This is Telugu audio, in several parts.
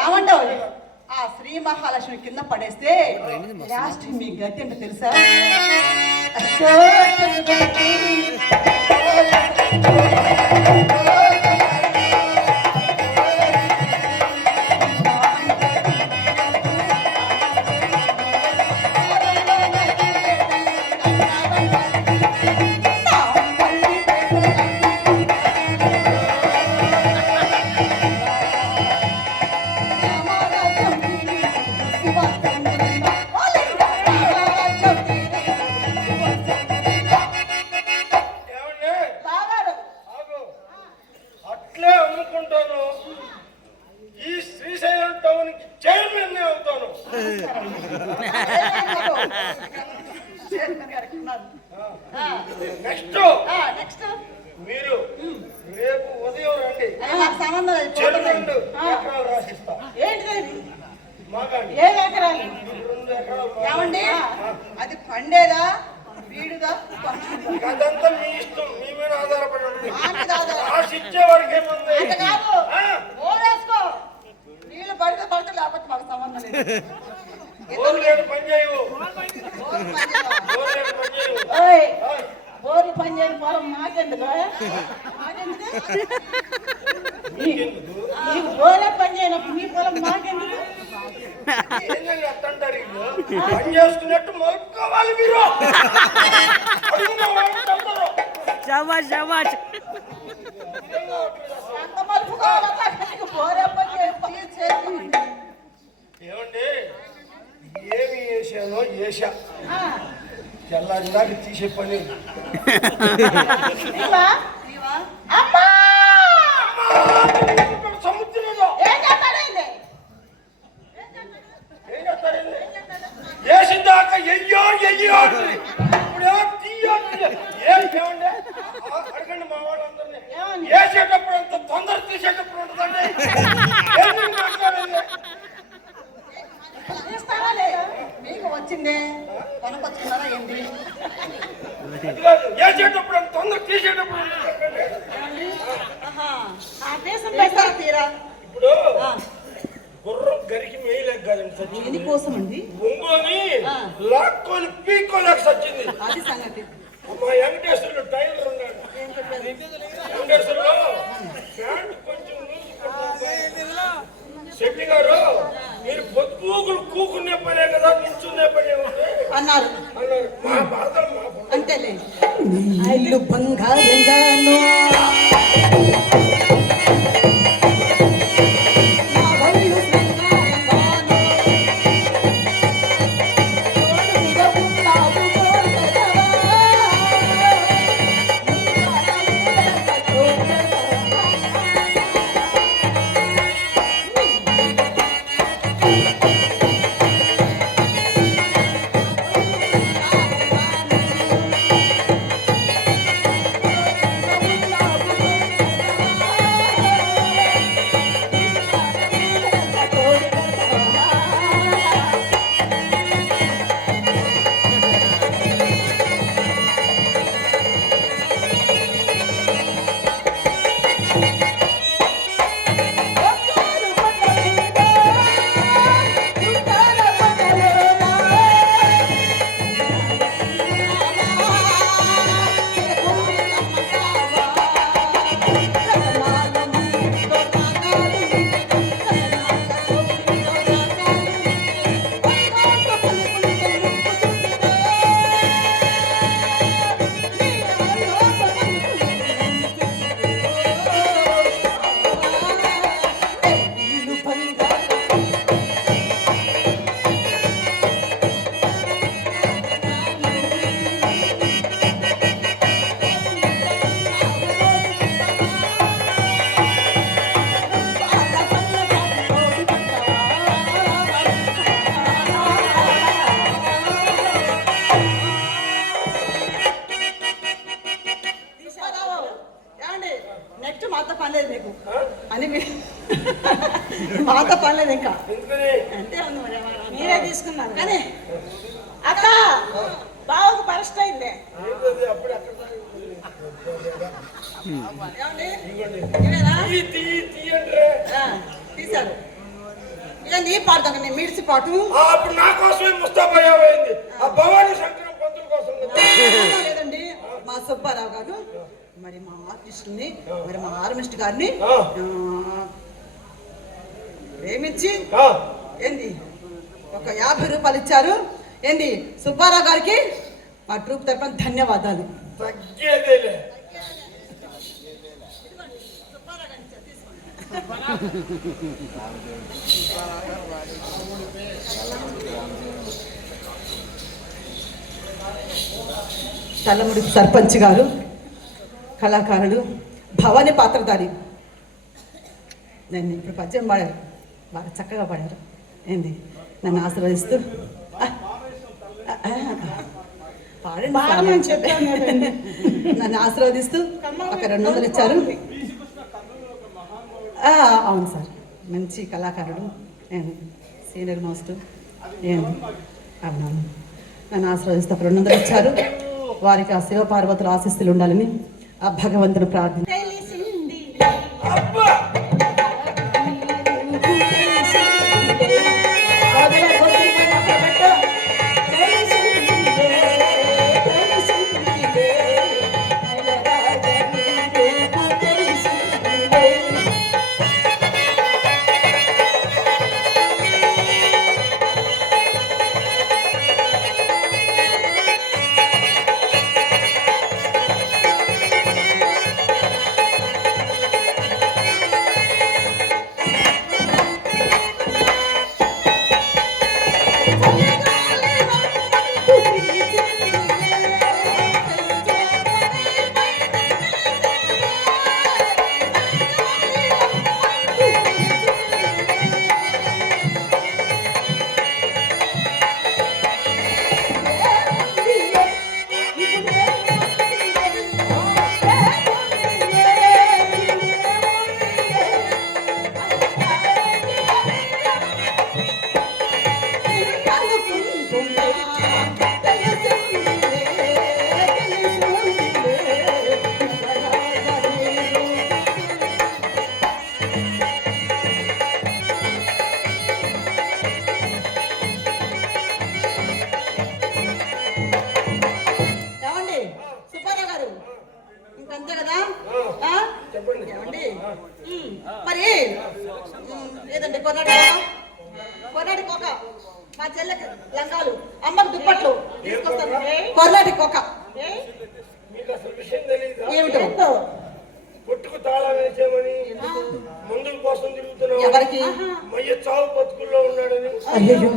ఏమంటావు? ఆ శ్రీ మహాలక్ష్మి కింద పడేస్తే లాస్ట్ మీ గతి అంటే తెలుసా? నెక్స్ట్ మీరు రేపు ఉదయం రండి. సంబంధం రాసిస్తా. ఏంటిది? ఏ ఎకరాలు? ఏమండి అది పండేదా వీడుదా? అదంతా మీ ఇష్టం, మీ మీద ఆధారపడి ఉంటుంది. రాసిచ్చే వరకు ఏముంది? ఓడేసుకో, నీళ్ళు పడితే పడితే లేకపోతే మాకు సంబంధం లేదు. పని చేయవు, బోర్లు పని చేయని పొలం మాకెందుకు? నీకు బోరే పని చేయనప్పుడు మీ పొలం మాకెందుకు? పని చేసుకున్నట్టు మలుపుకోవాలి మీరు. బోరే పని ఏమండి, ఏమి వేసానో వేసా, తెల్లారిదాకా తీసే పని. సముద్రంలో వేసిందాకా ఎయ్యో ఎయ్యో, ఇప్పుడేమో తీయో. ఏమండి అడగండి మా వాళ్ళందరినీ, వేసేటప్పుడు అంత తొందర తీసేటప్పుడు ఉంటుందండి. మీకు వచ్చిందే కొనకొచ్చుకున్నారా ఏంటి? వేసేటప్పుడు అంత తొందర తీసేటప్పుడు తీరా. ఇప్పుడు గుర్రం గరికి మేయలేక కాదండి, ఎందుకోసం అండి? ఒంగోని లాక్కొని పీక్కోలేక సచ్చింది. అది సంగతి. మా వెంకటేశ్వరుడు టైలర్ ఉన్నాడు. వెంకటేశ్వరుడు ప్యాంట్ కొంచెం శెట్టి గారు, మీరు పొద్దుగూకులు కూకునే పనే కదా, నిల్చునే పనే ఉంది అన్నారు. మా బాధలు అంతేలే. ఇల్లు బంగారంగాను మాతో పర్లేదు ఇంకా అంతే ఉంది మరి మీరే తీసుకున్నారు కానీ అక్క బావకు పరిస్థితి అయింది ఏమండి? ఇదిగోండి. ఇవేనా? తీయండి. తీశారు. ఏంది పాడతాను నీ మిడిసి పాటు? అప్పుడు నా కోసమే ముస్తాబా అయింది. ఆ భవానీ శంకరం పంతుల కోసం లేదండి, మా సుబ్బారావు గారు మరి మా ఆర్టిస్టుని మరి మా హార్మోనిస్ట్ గారిని ప్రేమించి ఏంది ఒక 50 రూపాయలు ఇచ్చారు. ఏంది సుబ్బారావు గారికి మా ట్రూప్ తరఫున ధన్యవాదాలు. తగ్గేదేలే. తల్లముడి సర్పంచ్ గారు, కళాకారులు, భవానీ పాత్రధారి. నేను ఇప్పుడు పద్యం పాడారు, బాగా చక్కగా పాడారు. ఏంది నన్ను ఆశీర్వదిస్తూ పాడండి నన్ను ఆశీర్వదిస్తూ ఒక 200 ఇచ్చారు. అవును సార్, మంచి కళాకారుడు, సీనియర్ మోస్ట్. అవునవును, నన్ను ఆశీర్వదిస్తూ ఒక 200 ఇచ్చారు. వారికి ఆ శివపార్వతుల ఆశీస్సులు ఉండాలని ఆ భగవంతుని ప్రార్థన. మరి ఏదండి కొర్నాటి కోక మా చెల్లెకి లంగాలు, అమ్మకు దుప్పట్లు తీసుకొస్తాను. కొర్నాటి కోక ఏమిటో పుట్టుకు తాళం వేసామని మందుల కోసం తిరుగుతున్నావు. ఎవరికి? మయ్య చావు బతుకుల్లో ఉన్నాడని. అయ్యో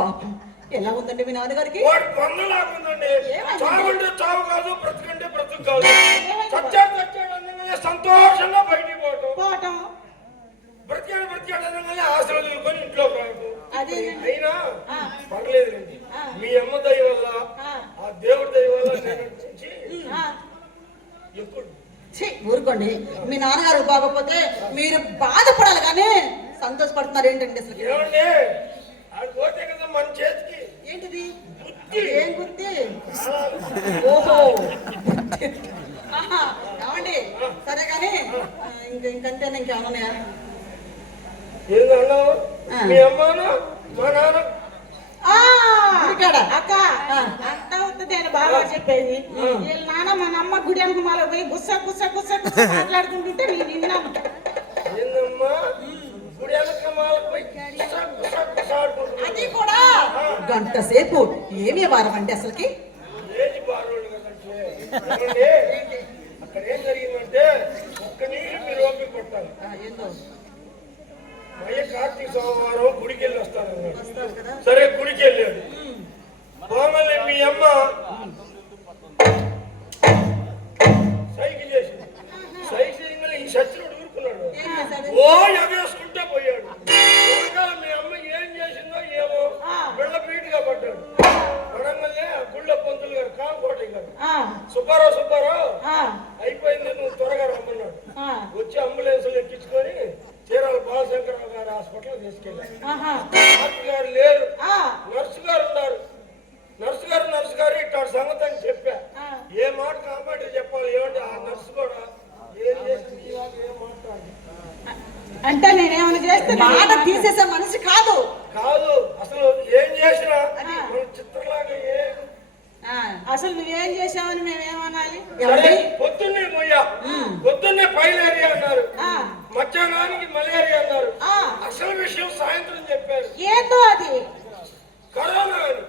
పాపం, ఎలా ఉందండి మీ నాన్నగారికి? వాడు పొందలాగుందండి. చావు అంటే చావు కాదు, బ్రతుకంటే బ్రతుకు కాదు. చచ్చాడు అనగానే సంతోషంగా బయటికి పోవటం, బ్రతికాడు అనగానే ఆశలు వదులుకొని ఇంట్లో రావటం. అయినా పర్లేదులేండి, మీ అమ్మ దయ వల్ల ఆ దేవుడి దయ వల్ల ఎప్పుడు ఊరుకోండి. మీ నాన్నగారు బాగోపోతే మీరు బాధపడాలి కానీ సంతోషపడుతున్నారు ఏంటండి అసలు? ఏమండి అది పోతే కదా మన చేతికి ఏంటిది? ఏం గుర్తి? ఓహో ఏమండి, సరే కానీ ఇంకంతేనా? ఇంకేమన్నా ఏందన్నావు? మీ అమ్మాను మా నాన్న అక్క అంత అవుతుంది అని బాగా చెప్పేది. వీళ్ళ నాన్న మన అమ్మ గుడి అనుకుమాల పోయి గుస్స గుస్స గుస్స గుస్స మాట్లాడుకుంటుంటే నేను విన్నాను. అది కూడా గంట సేపు ఏమే వారం అండి అసలుకి? అక్కడ ఏం జరిగిందంటే ఒక్క నీళ్ళు మీరు ఓపిక కొట్టాలి. మయ్య కార్తీక సోమవారం గుడికి వెళ్ళి వస్తాను. సరే గుడికి వెళ్ళాడు. పోమల్ని మీ అమ్మ సైకిల్ చేసింది. సైకిల్ ఈ శత్రుడు ఊరుకున్నాడు. ఓ ఎగేసుకుంటే పోయాడు. మీ అమ్మ ఏం చేసిందో ఏమో బిళ్ళ పీటుగా పడ్డాడు. పడంగానే గుళ్ళ పంతులు గారు, కాంకోటయ్య గారు, సుబ్బారావు అయిపోయింది, నువ్వు త్వరగా రమ్మన్నాడు. వచ్చి అంబులెన్స్ ఎక్కించుకొని చీరాల బాలశంకరరావు గారి హాస్పిటల్ తీసుకెళ్ళారు. డాక్టర్ గారు లేరు, నర్సు గారు ఉన్నారు. నర్సు గారు ఇట్లా సంగతి అని చెప్పా. ఏ మాట కాబట్టి చెప్పాలి. ఏమంటే ఆ నర్సు కూడా మాట తీసేసే మనిషి కాదు. కాదు అసలు ఏం చేసినా మన చిత్రలాగా అసలు నువ్వేం చేసావని మేమేమనాలి? సరే, పొద్దున్నే పోయా, పొద్దున్నే పైలేరియా అన్నారు, మధ్యాహ్నానికి మలేరియా అన్నారు, అసలు విషయం సాయంత్రం చెప్పారు. ఏందో అది కరోనా అని.